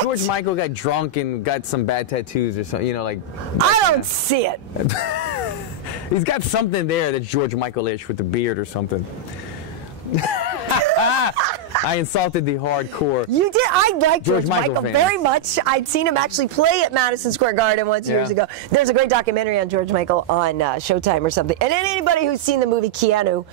George Michael got drunk and got some bad tattoos or something, I don't see it. He's got something there that's George Michael-ish with the beard or something. I insulted the hardcore. You did. I like George Michael very much. I'd seen him actually play at Madison Square Garden once years ago. There's a great documentary on George Michael on Showtime or something. And anybody who's seen the movie Keanu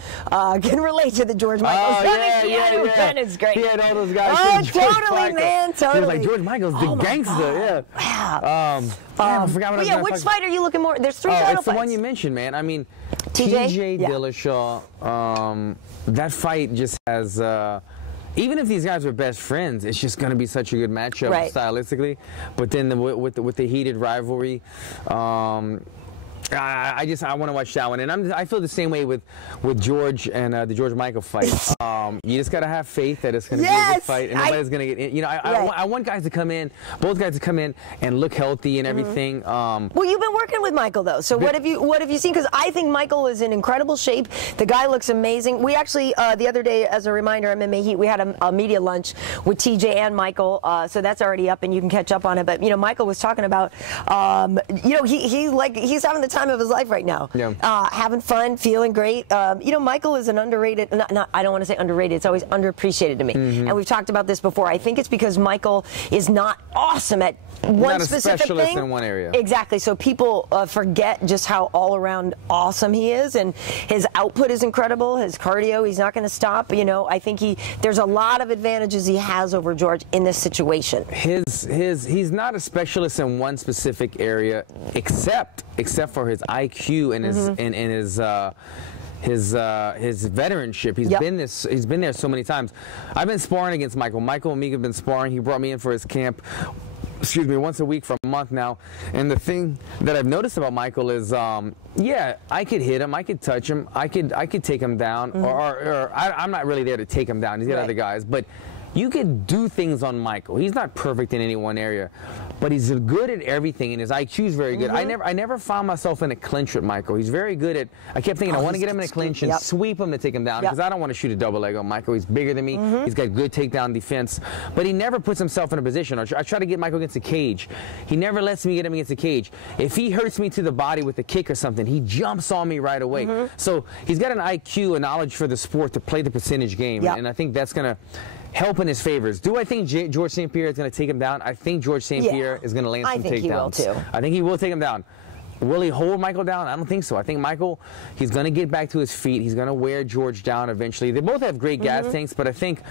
can relate to the George Michael. That is great. He had all those guys. Oh, totally, man, totally. He was like, George Michael's the gangster. Wow. I forgot what I was which fight are you looking more? There's 3 title fights. It's the one you mentioned, man. I mean, TJ Dillashaw. That fight just has. Even if these guys were best friends, it's just going to be such a good matchup stylistically. But then with the heated rivalry, I want to watch that one, and I feel the same way with George and the George Michael fight. You just got to have faith that it's going to be a good fight, and nobody's going to get in. I want guys to come in, both guys to come in and look healthy and everything. Well, you've been working with Michael though, so what have you seen? Because I think Michael is in incredible shape. The guy looks amazing. We actually the other day, as a reminder, MMA Heat, we had a media lunch with TJ and Michael, so that's already up, and you can catch up on it. But Michael was talking about, he's having the time time of his life right now. Having fun, feeling great. You know, Michael is an underrated, I don't want to say underrated, it's always underappreciated to me. And we've talked about this before. I think it's because Michael is not awesome at one specific thing. In one area. Exactly. So people forget just how all-around awesome he is, and his output is incredible. His cardio, he's not going to stop. You know, I think there's a lot of advantages he has over George in this situation. He's not a specialist in one specific area, except for his IQ and his veteranship. He's been there so many times. I've been sparring against Michael. Michael and me have been sparring. He brought me in for his camp, excuse me, once a week for a month now. And the thing that I've noticed about Michael is, yeah, I could hit him, I could touch him, I could take him down, or I'm not really there to take him down. He's got other guys, but you could do things on Michael. He's not perfect in any one area, but he's good at everything, and his IQ is very good. I never found myself in a clinch with Michael. He's very good at, I kept thinking, I want to get him in a clinch and sweep him to take him down, because I don't want to shoot a double leg on Michael. He's bigger than me. He's got good takedown defense, but he never puts himself in a position. I try to get Michael against the cage. He never lets me get him against the cage. If he hurts me to the body with a kick or something, he jumps on me right away. So he's got an IQ, a knowledge for the sport to play the percentage game, and I think that's going to help in his favors. Do I think George St-Pierre is going to take him down? I think George St-Pierre is going to land some takedowns. I think he will too. I think he will take him down. Will he hold Michael down? I don't think so. I think Michael, he's going to get back to his feet. He's going to wear George down eventually. They both have great gas tanks, but I think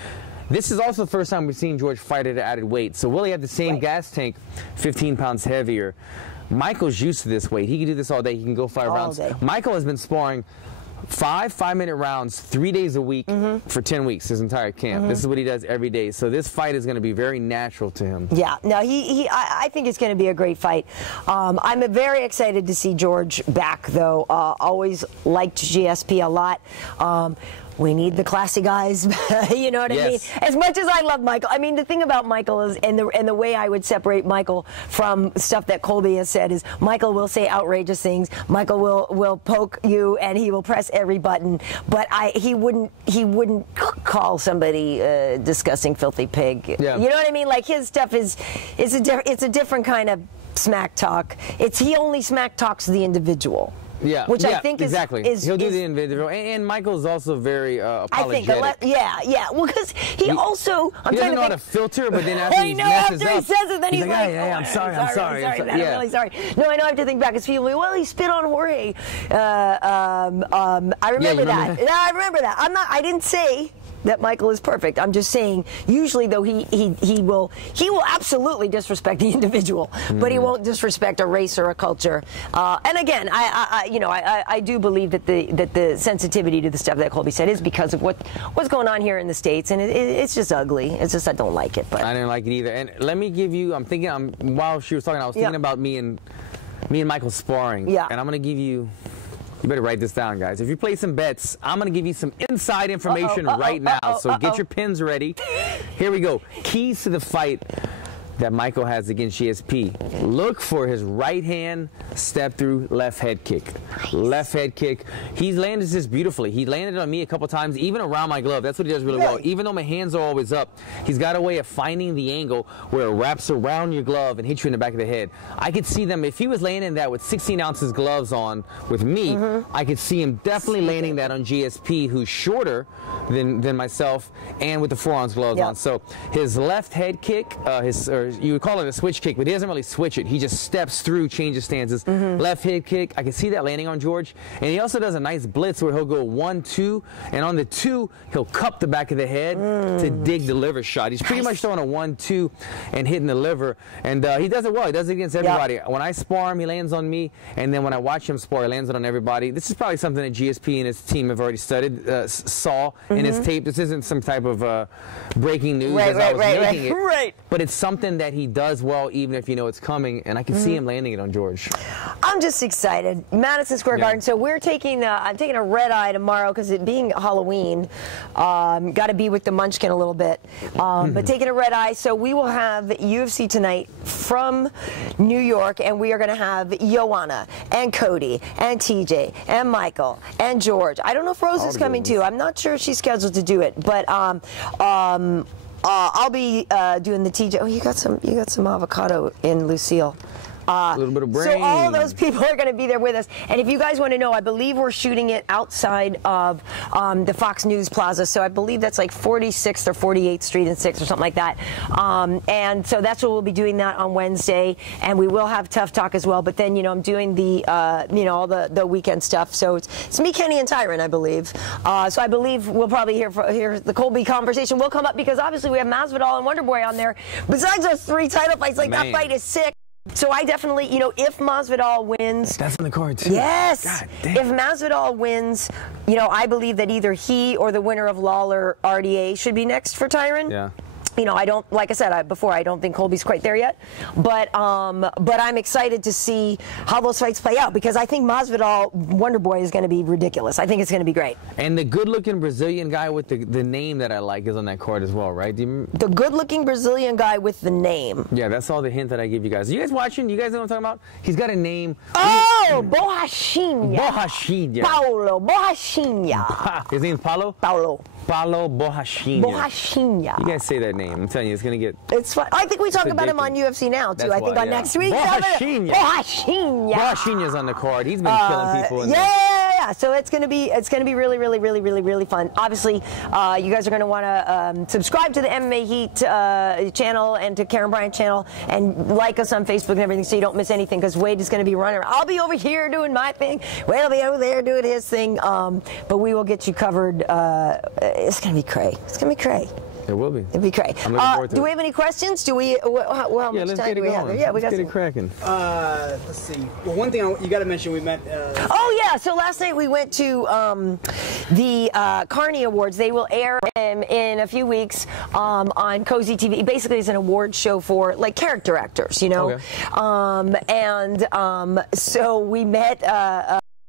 this is also the first time we've seen George fight at added weight. So will he have the same gas tank, 15 pounds heavier? Michael's used to this weight. He can do this all day. He can go 5 rounds. Michael has been sparring 5-minute rounds 3 days a week for 10 weeks, his entire camp. This is what he does every day. So this fight is going to be very natural to him. Yeah, no, I think it's going to be a great fight. I'm very excited to see George back, though. Always liked GSP a lot. We need the classy guys, you know what I mean? As much as I love Michael, I mean, the thing about Michael is, and the way I would separate Michael from stuff that Colby has said is, Michael will say outrageous things, Michael will poke you, and he will press every button, but he wouldn't call somebody a disgusting, filthy pig. You know what I mean? Like, his stuff it's a different kind of smack talk. He only smack talks the individual. Which I think is he'll do the individual, and Michael's also very apologetic. I think well, because he also he doesn't know how to filter, but then after he messes up, he says it, then he's like, I'm sorry, I'm really sorry. No, I know I have to think back. It's people, well, he spit on Jorge. I remember that. Yeah, I remember that. I didn't say that Michael is perfect. I'm just saying, usually though, he will absolutely disrespect the individual, but he won't disrespect a race or a culture. And again, I do believe that the sensitivity to the stuff that Colby said is because of what's going on here in the States, and it's just ugly. It's just, I don't like it. But I didn't like it either. And let me give you, while she was talking, I was thinking about me and Michael sparring. And I'm going to give you. You better write this down, guys. If you play some bets, I'm going to give you some inside information right now. So get your pens ready. Here we go. Keys to the fight that Michael has against GSP. Look for his right hand step through left head kick. Left head kick. He's landed this beautifully. He landed on me a couple times, even around my glove. That's what he does really well. Even though my hands are always up, he's got a way of finding the angle where it wraps around your glove and hits you in the back of the head. I could see them, if he was landing that with 16 ounces gloves on with me, I could see him definitely landing that on GSP, who's shorter than myself, and with the 4-ounce gloves on. So his left head kick, you would call it a switch kick, but he doesn't really switch it. He just steps through, changes stances. Left head kick, I can see that landing on George. And he also does a nice blitz where he'll go 1-2, and on the 2, he'll cup the back of the head to dig the liver shot. He's pretty much throwing a 1-2 and hitting the liver, and he does it well. He does it against everybody. When I spar him, he lands on me, and then when I watch him spar, he lands it on everybody. This is probably something that GSP and his team have already studied, saw in his tape. This isn't some type of breaking news as I was making it. But it's something that he does well, even if you know it's coming, and I can see him landing it on George. I'm just excited. Madison Square Garden. So we're taking, I'm taking a red eye tomorrow because it being Halloween, got to be with the munchkin a little bit. But taking a red eye, so we will have UFC tonight from New York, and we are going to have Joanna and Cody and TJ and Michael and George. I don't know if Rose is coming too. I'm not sure if she's scheduled to do it, but I'll be doing the TJ. Oh, you got some avocado in Lucille. A little bit of brain. So all of those people are going to be there with us. And if you guys want to know, I believe we're shooting it outside of the Fox News Plaza. So I believe that's like 46th or 48th Street and 6th or something like that. And so that's what we'll be doing that on Wednesday. And we will have Tough Talk as well. But then, you know, I'm doing the, you know, all the weekend stuff. So it's me, Kenny, and Tyron, I believe. So I believe we'll probably hear the Colby conversation will come up because obviously we have Masvidal and Wonder Boy on there. Besides those 3 title fights, like that fight is sick. So I definitely, you know, if Masvidal wins... That's on the card, too. Yes. God damn. If Masvidal wins, you know, I believe that either he or the winner of Lawler RDA should be next for Tyron. Yeah. You know, I don't, like I said before, I don't think Colby's quite there yet. But I'm excited to see how those fights play out because I think Masvidal Wonder Boy is going to be ridiculous. I think it's going to be great. And the good-looking Brazilian guy with the name that I like is on that card as well, right? The good-looking Brazilian guy with the name. Yeah, that's all the hint that I give you guys. Are you guys watching? You guys know what I'm talking about? He's got a name. Oh, Borrachinha. Borrachinha. Paulo Borrachinha. His name's Paulo? Paulo Borrachinha. Borrachinha. You guys say that name. I'm telling you, it's going to get... It's fun. I think we talk about him on UFC now, too. I think on next week. Borrachinha. Borrachinha. Borrachinha's on the card. He's been killing people. Yeah. So it's going to be really, really, really, really, really fun. Obviously, you guys are going to want to subscribe to the MMA Heat channel and to Karyn Bryant channel and like us on Facebook and everything so you don't miss anything because Wade is going to be running. I'll be over here doing my thing. Wade will be over there doing his thing. But we will get you covered. It's going to be cray. It's going to be cray. It will be. It'll be great. Do we have any questions? Do we? How much time do we have? Yeah, we got get it cracking. Let's see. Well, one thing you got to mention, we met. Oh yeah. So last night we went to the Carney Awards. They will air in a few weeks on Cozy TV. Basically, it's an award show for like character actors, you know. Okay. So we met.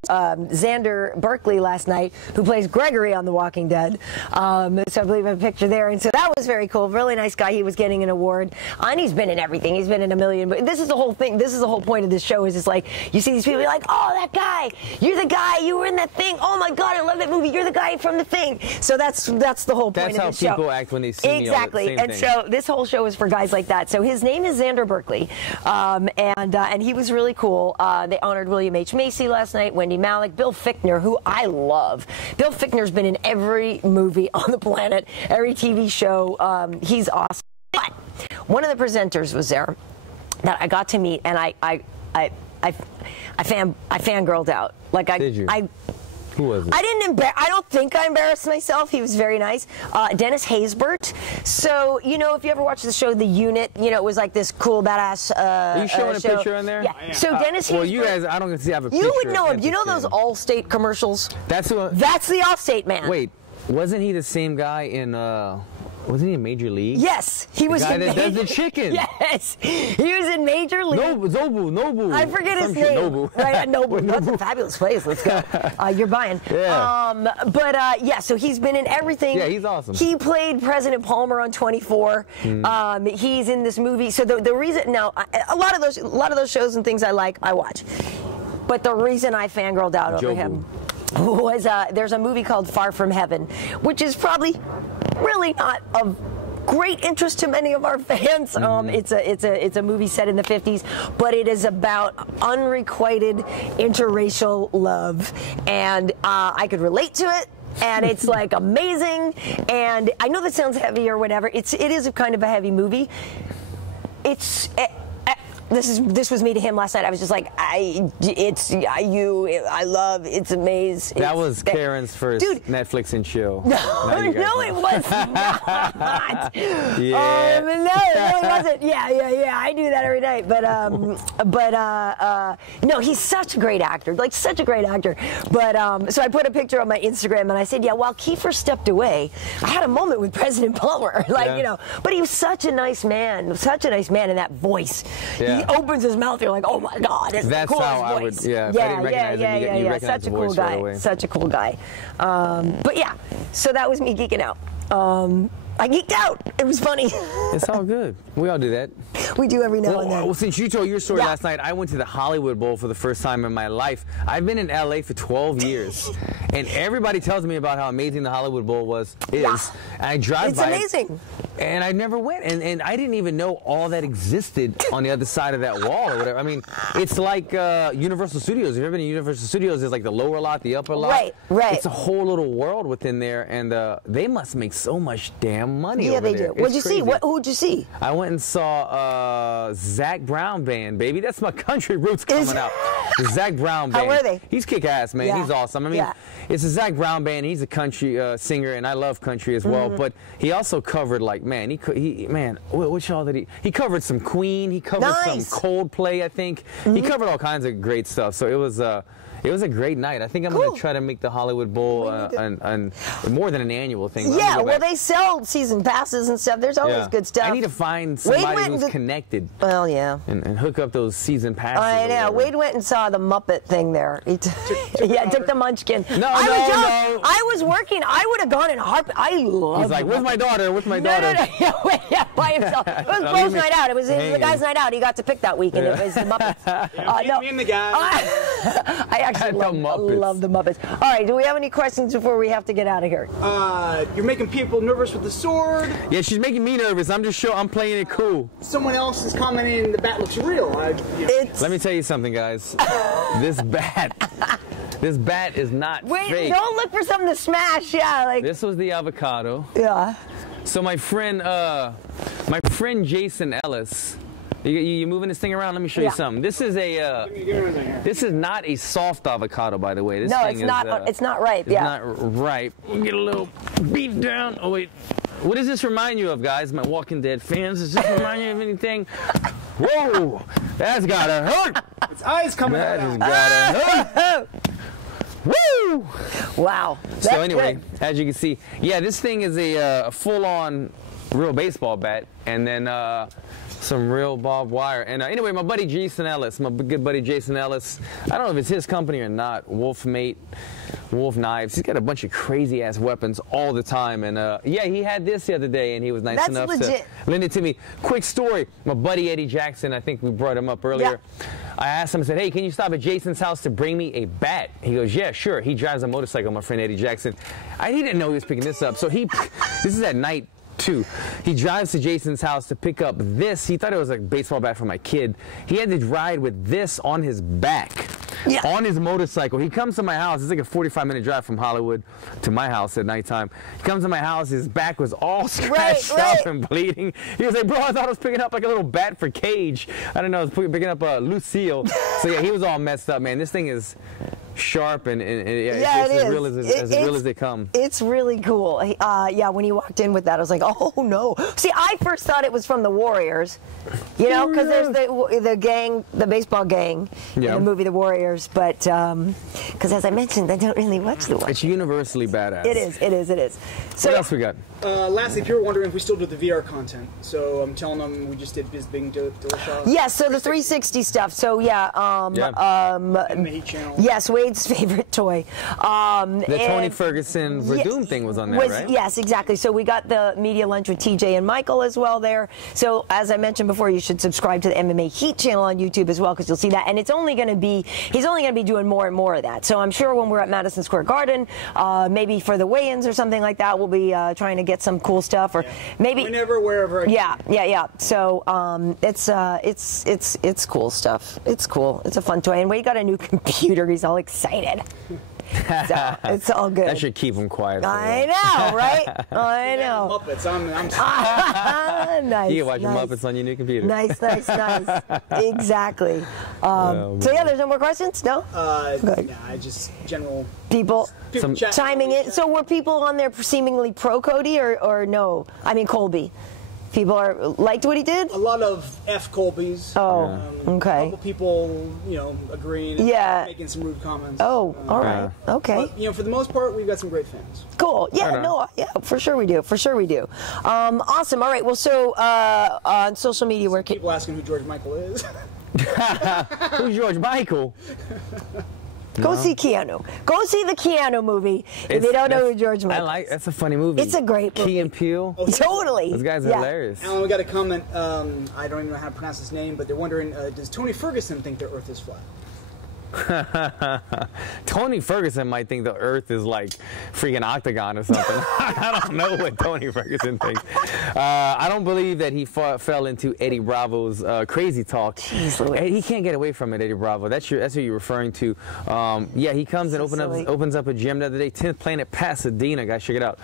Xander Berkeley last night, who plays Gregory on The Walking Dead. So I believe I have a picture there. And so that was very cool. Really nice guy. He was getting an award. And he's been in everything. He's been in a million. But this is the whole thing. This is the whole point of this show is it's like, you see these people, you're like, oh, that guy. You're the guy. You were in that thing. Oh, my God, I love that movie. You're the guy from the thing. So that's the whole point of the show. That's how people act when they see me. Exactly. And so this whole show is for guys like that. So his name is Xander Berkeley. And he was really cool. They honored William H. Macy last night, Wendy Malick, Bill Fichtner, who I love. Bill Fichtner's been in every movie on the planet, every TV show. He's awesome. But one of the presenters was there that I got to meet, and I fangirled out. Like Did you? Who was it? I don't think I embarrassed myself. He was very nice. Dennis Haysbert. So, you know, if you ever watched the show The Unit, you know, it was like this cool, badass Are you showing a picture on there? Yeah. So Dennis Haysbert. Well, you guys, I don't see I have a picture. You would know him. You know those Allstate commercials? That's the Allstate man. Wait, wasn't he the same guy in... wasn't he in Major League? Yes, he was. The guy that does the chicken. Yes, he was in Major League. Nobu. I forget his name. Nobu. Right, Nobu. That's a fabulous place. Let's go. You're buying. Yeah. Yeah. So he's been in everything. Yeah, he's awesome. He played President Palmer on 24. He's in this movie. So the reason now, a lot of those shows and things I watch. But the reason I fangirled out over him was there's a movie called Far From Heaven, which is probably really not of great interest to many of our fans. It's a movie set in the 50s, but it is about unrequited interracial love, and I could relate to it. And it's like amazing. And I know that sounds heavy or whatever. It is a kind of a heavy movie. This was me to him last night. I was just like, it's amazing. That was Karyn's first Netflix and chill. No, it was not. Yeah. No, it wasn't. Yeah. I do that every night. But no, he's such a great actor, like such a great actor. But so I put a picture on my Instagram and I said, yeah, while Kiefer stepped away, I had a moment with President Palmer, you know. But he was such a nice man, and that voice. Yeah. He opens his mouth, you're like, oh my God, it's the coolest how voice. I would, if I didn't recognize him, you recognize such a cool guy, right such a cool guy. But yeah, so that was me geeking out. I geeked out. It was funny. It's all good. We all do that. We do every now and then. Well, since you told your story last night, I went to the Hollywood Bowl for the first time in my life. I've been in LA for 12 years, and everybody tells me about how amazing the Hollywood Bowl is. And I drive by. It's amazing. And I never went, and I didn't even know all that existed on the other side of that wall or whatever. I mean, it's like Universal Studios. If you've ever been to Universal Studios, there's like the lower lot, the upper lot. Right. It's a whole little world within there, and they must make so much damn money over they there. do. What'd you see? Who'd you see? I went and saw Zach Brown Band, baby. That's my country roots coming out. The Zach Brown Band. How were they? He's kick-ass, man. He's awesome. I mean, it's a Zach Brown Band. He's a country singer, and I love country as well. But he also covered, like, man, which all did he covered some Queen. He covered some Coldplay, I think. He covered all kinds of great stuff. So it was a great night. I think I'm going to try to make the Hollywood Bowl and more than an annual thing. Yeah, well, they sell season passes and stuff. There's always good stuff. I need to find somebody who's connected. Well, yeah. And hook up those season passes. I know. Wade went and saw the Muppet thing there. He took the munchkin. No. I was working. I would have gone in a heartbeat. I love He's like, where's my daughter? Where's my daughter? No, by himself. It was Bro's night out. It was the guy's night out. He got to pick that weekend. It was the Muppets. Me and the guy. I actually love the Muppets. All right, do we have any questions before we have to get out of here? You're making people nervous with the sword. Yeah, she's making me nervous. I'm playing it cool. Someone else is commenting the bat looks real. Let me tell you something, guys. This bat is not fake. Don't look for something to smash. Yeah, like this was the avocado. Yeah. So my friend Jason Ellis. You moving this thing around? Let me show you something. This is this is not a soft avocado, by the way. This thing it's not ripe. It's not ripe. We'll get a little beat down. Oh wait, what does this remind you of, guys? My Walking Dead fans. Does this remind you of anything? Whoa, that's gotta hurt. Its eyes coming out. That has gotta hurt. Woo! Wow. So anyway, as you can see, this thing is a full-on real baseball bat, and then some real barbed wire. And anyway, my buddy Jason Ellis, my good buddy Jason Ellis, I don't know if it's his company or not, Wolf Knives. He's got a bunch of crazy ass weapons all the time. And he had this the other day, and he was nice enough to lend it to me. Quick story, my buddy Eddie Jackson, I think we brought him up earlier. I asked him, I said, hey, can you stop at Jason's house to bring me a bat? He goes, yeah, sure. He drives a motorcycle, my friend Eddie Jackson. He didn't know he was picking this up. So this is at night too. He drives to Jason's house to pick up this. He thought it was a baseball bat for my kid. He had to ride with this on his back. On his motorcycle. He comes to my house. It's like a 45-minute drive from Hollywood to my house at nighttime. He comes to my house. His back was all scratched up and bleeding. He was like, bro, I thought I was picking up like a little bat for Cage. I don't know. I was picking up Lucille. So yeah, he was all messed up, man. This thing is sharp and it's as real as they come. It's really cool. When he walked in with that, I was like, oh no. See, I first thought it was from the Warriors, because there's the gang, the baseball gang in the movie The Warriors. But because as I mentioned, I don't really watch the Warriors. It's universally badass. It is. So what else we got? Lastly, if you were wondering if we still do the VR content, so I'm telling them we just did Bisping, Dillashaw. Yes, so the 360 stuff. So MMA channel. Yes, Wade's favorite toy. The Tony Ferguson Verdun thing was on there, right? Yes, exactly. So we got the media lunch with TJ and Michael as well there. So as I mentioned before, you should subscribe to the MMA Heat channel on YouTube as well, because you'll see that. And it's only going to be, he's only going to be doing more and more of that. So I'm sure when we're at Madison Square Garden, maybe for the weigh-ins or something like that, we'll be trying to get some cool stuff, or maybe whenever, wherever. Yeah. So it's cool stuff. It's cool. It's a fun toy. And Wade got a new computer. He's all excited. So it's all good. That should keep him quiet. I know, right? I know. Muppets. I'm nice. You can watch your Muppets on your new computer. Nice. Exactly. So there's no more questions? No? Just general people chiming in. So were people on there seemingly pro Cody or no? I mean Colby. People liked what he did? A lot of Colbys. Oh, okay. A couple people, agreeing and making some rude comments. Oh, all right. Okay. But, for the most part, we've got some great fans. Cool. Yeah, for sure we do. Awesome. All right. Well, so on social media, where people asking who George Michael is. Who's George Michael? Go see Keanu. Go see the Keanu movie if you don't know who George Michael is. That's a funny movie. It's a great movie. Key and Peele. Oh, totally. Those guys are hilarious. Alan, we got a comment. I don't even know how to pronounce his name, but they're wondering, does Tony Ferguson think the Earth is flat? Tony Ferguson might think the Earth is like freaking octagon or something. I don't know what Tony Ferguson thinks. I don't believe that he fell into Eddie Bravo's crazy talk. Jeez, he can't get away from it, Eddie Bravo. That's who you're referring to. Yeah, he comes and opens up a gym the other day, 10th Planet Pasadena. Guys, check it out.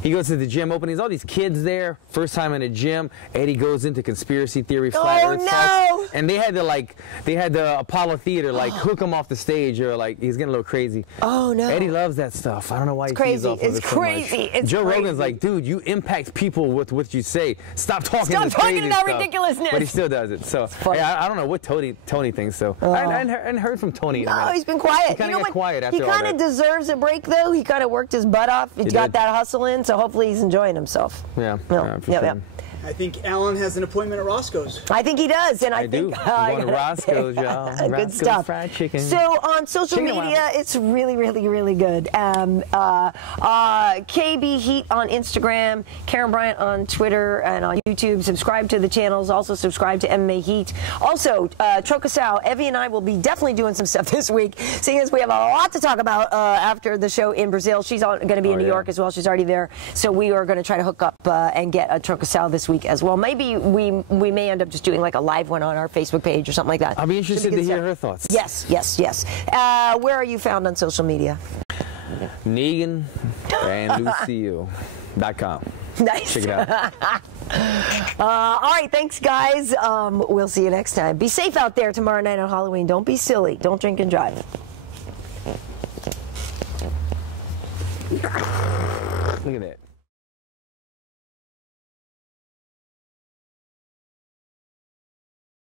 He goes to the gym openings. All these kids there, first time in a gym. Eddie goes into conspiracy theory, flat Earth talk, and they had the Apollo Theater hook him off the stage, or he's getting a little crazy. Oh no! Eddie loves that stuff. I don't know why he's crazy. Off It's crazy. It's Joe crazy. Rogan's like, dude, you impact people with what you say. Stop talking. Stop talking crazy that stuff. ridiculousness. But he still does it. So I don't know what Tony thinks. So I hadn't heard from Tony. No, he's been quiet. He kind of got quiet after He kind of deserves a break, though. He kind of worked his butt off. He's got that hustle in, so hopefully he's enjoying himself. Yeah. For sure. I think Alan has an appointment at Roscoe's. I think he does, and I think I'm going to Roscoe's, y'all. Good Roscoe's stuff. Fried chicken. So on social media, it's really, really, really good. KB Heat on Instagram, Karyn Bryant on Twitter and on YouTube. Subscribe to the channels. Also subscribe to MMA Heat. Also, Trocasao, Evie and I will be definitely doing some stuff this week, seeing as we have a lot to talk about after the show in Brazil. She's going to be in New York as well. She's already there. So we are going to try to hook up and get a Trocasao this week as well. Maybe we may end up just doing like a live one on our Facebook page or something like that. I'll be interested to hear her thoughts. Yes. Where are you found on social media? Negan and Lucille.com. Nice. Check it out. All right, thanks guys. We'll see you next time. Be safe out there tomorrow night on Halloween. Don't be silly. Don't drink and drive. Look at that.